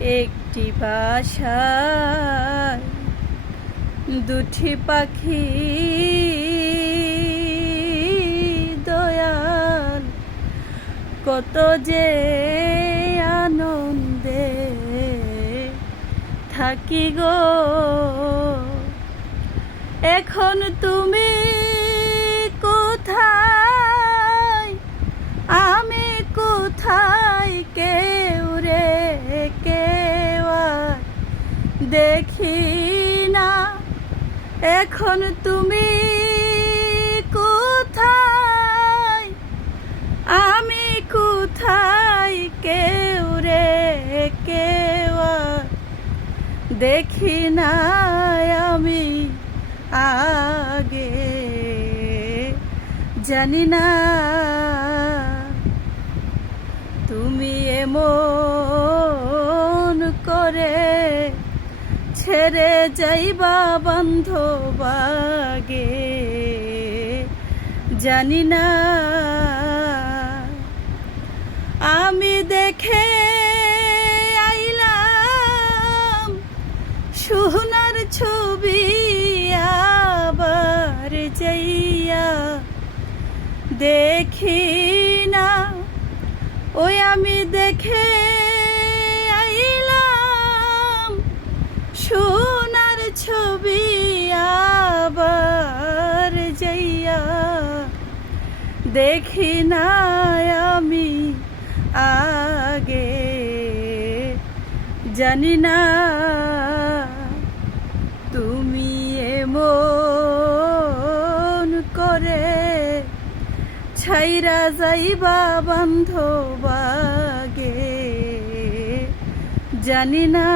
একটি বাসায় দুটি পাখি দয়াল কত যে আনন্দে থাকি গো। এখন তুমি দেখি না। এখন তুমি কোথায়? আমি কোথায়? কেউ রে, কেউ দেখি না আমি আগে। জানি না তুমি এমন ছেড়ে যাইবা বান্ধবাগে জানি না, আমি দেখে আইলাম সোনার ছবি আবার যাইয়া। দেখি না, ওই আমি দেখে ছবি আবার যাইয়া দেখি না আমি আগে, জানি না তুমি এমন করে ছাইরা যাইবা বান্ধবাগে, জানি না